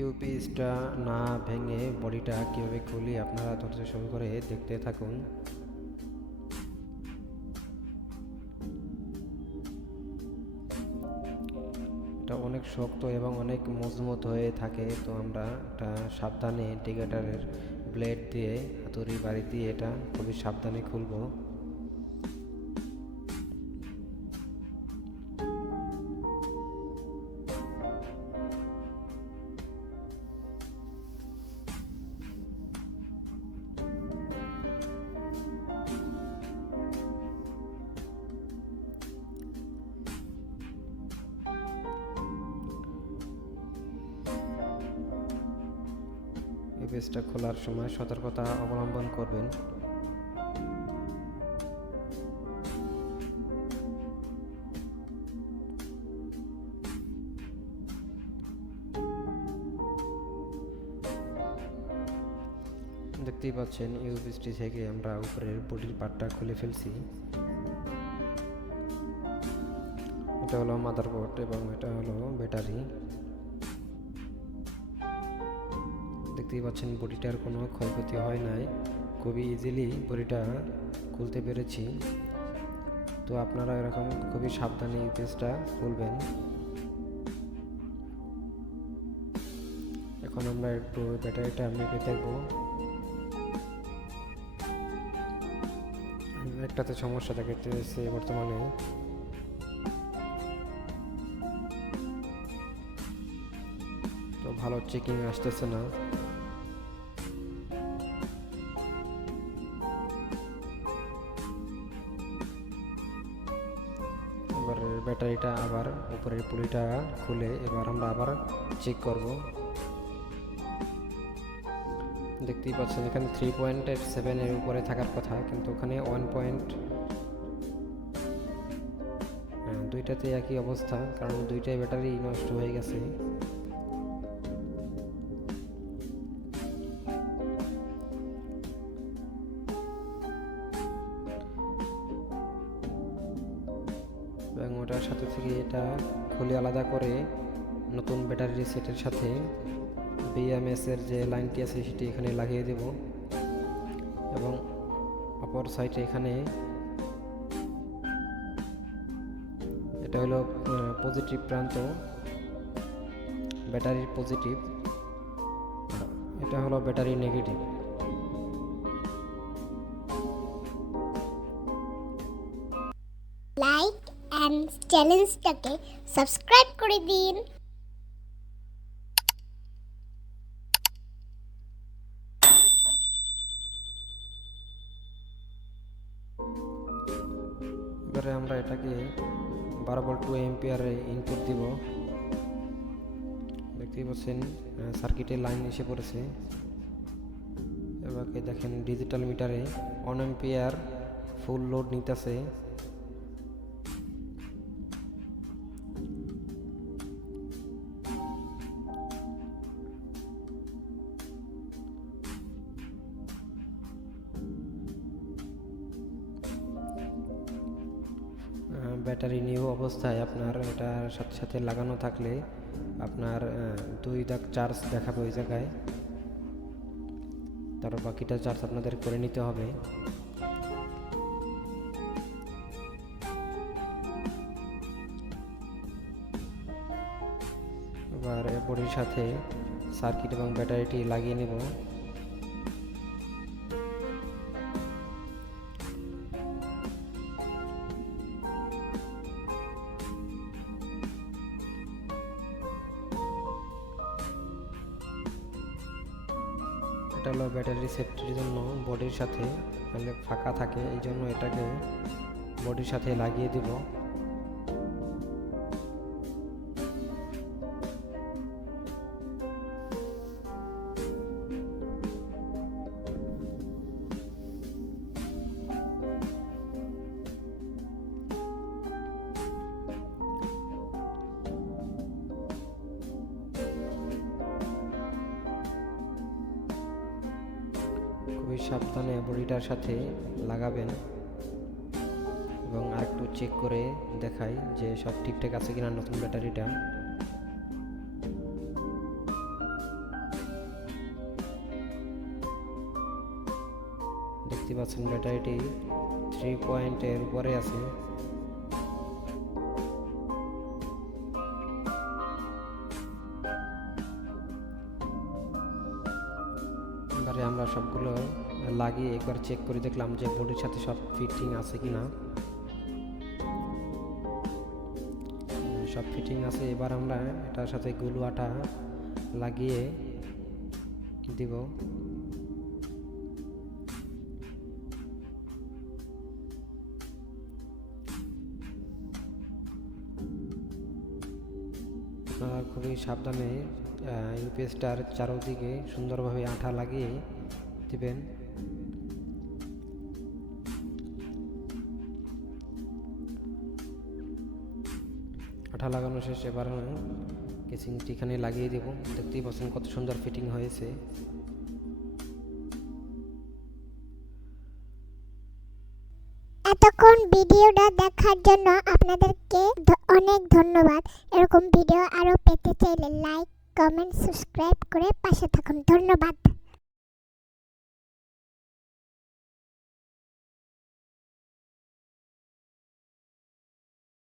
ইউপিএসটা না ভেঙে বডিটা কীভাবে খুলি আপনারা ধৈর্য শুরু করে দেখতে থাকুন। এটা অনেক শক্ত এবং অনেক মজবুত হয়ে থাকে, তো আমরা এটা সাবধানে ইন্ডিকেটারের ব্লেড দিয়ে, হাতুড়ি বাড়ি দিয়ে এটা খুবই সাবধানে খুলবো। পেজটা খোলার সময় সতর্কতা অবলম্বন করবেন। দেখতেই পাচ্ছেন, ইউপিএসটি থেকে আমরা উপরের বডির পার্টটা খুলে ফেলছি। এটা হলো মাদারবোর্ড এবং এটা হলো ব্যাটারি দেখতেই পাচ্ছেন বডিটার কোনো ক্ষয়ক্ষতি হয় নাই। খুবই ইজিলি বডিটা খুলতে পেরেছি। তো আপনারা এরকম খুবই সাবধানে এই পেজটা খুলবেন। এখন আমরা একটু ব্যাটারিটা মেপে দেখব। একটাতে সমস্যা দেখাতেছে বর্তমানে। তো ভালো চেকিং আসতেছে না। এবার ব্যাটারিটা আবার উপরের পুলিটা খুলে এবার আমরা আবার চেক করব। দেখতেই পাচ্ছেন, এখানে থ্রি পয়েন্ট সেভেনের উপরে থাকার কথা, কিন্তু ওখানে ওয়ান পয়েন্ট দুইটাতে একই অবস্থা, কারণ দুইটাই ব্যাটারি নষ্ট হয়ে গেছে। ওটার সাথে থেকে এটা খুলে আলাদা করে নতুন ব্যাটারি সেটের সাথে বিএমএস এর যে লাইনটি আছে সেটি এখানে লাগিয়ে দেব। এবং অপর সাইডে এখানে এটা হলো পজিটিভ প্রান্ত, ব্যাটারির পজিটিভ এটা হলো ব্যাটারি নেগেটিভ অ্যান্ড চ্যানেলসটাকে সাবস্ক্রাইব করে দিন। এবারে আমরা এটাকে বারো ভোল্ট টু এম্পিয়ারে ইনপুট দিব। দেখতেই পাচ্ছেন সার্কিটের লাইন এসে পড়েছে। এবারে দেখেন ডিজিটাল মিটারে ওয়ান এম্পিয়ার ফুল লোড নিতেছে। ব্যাটারি নিউ অবস্থায় আপনার এটার সাথে সাথে লাগানো থাকলে আপনার দুই দাগ চার্জ দেখাবে ওই জায়গায়। তারপর বাকিটা চার্জ আপনাদের করে নিতে হবে। এবার বডির সাথে সার্কিট এবং ব্যাটারিটি লাগিয়ে নেব। এটা হলো ব্যাটারি সেফটির জন্য বডির সাথে মানে ফাঁকা থাকে এই জন্য এটাকে বডির সাথে লাগিয়ে দিব। খুবই সাবধানে বডিটার সাথে লাগাবেন এবং আরেকটু চেক করে দেখাই যে সব ঠিকঠাক আছে কিনা নতুন ব্যাটারিটা। দেখতে পাচ্ছেন ব্যাটারিটি থ্রি পয়েন্টের উপরে আছে। এবারে আমরা সবগুলো লাগিয়ে একবার চেক করে দেখলাম যে বোর্ডের সাথে সব ফিটিং আছে কি না সব ফিটিং আছে। এবার আমরা এটার সাথে গুলু আটা লাগিয়ে দিব। খুবই সাবধানে ইউপিএসটার চারোদিকে সুন্দরভাবে আঠা লাগিয়ে দিবেন। আঠা লাগানো শেষ, এবার কেসিংটি এখানে লাগিয়ে দেব। দেখতেই পাচ্ছেন কত সুন্দর ফিটিং হয়েছে। এতক্ষণ ভিডিওটা দেখার জন্য আপনাদেরকে অনেক ধন্যবাদ। এরকম ভিডিও আরও পেতে চাইলে লাইক কমেন্ট সাবস্ক্রাইব করে পাশে থাকুন। ধন্যবাদ।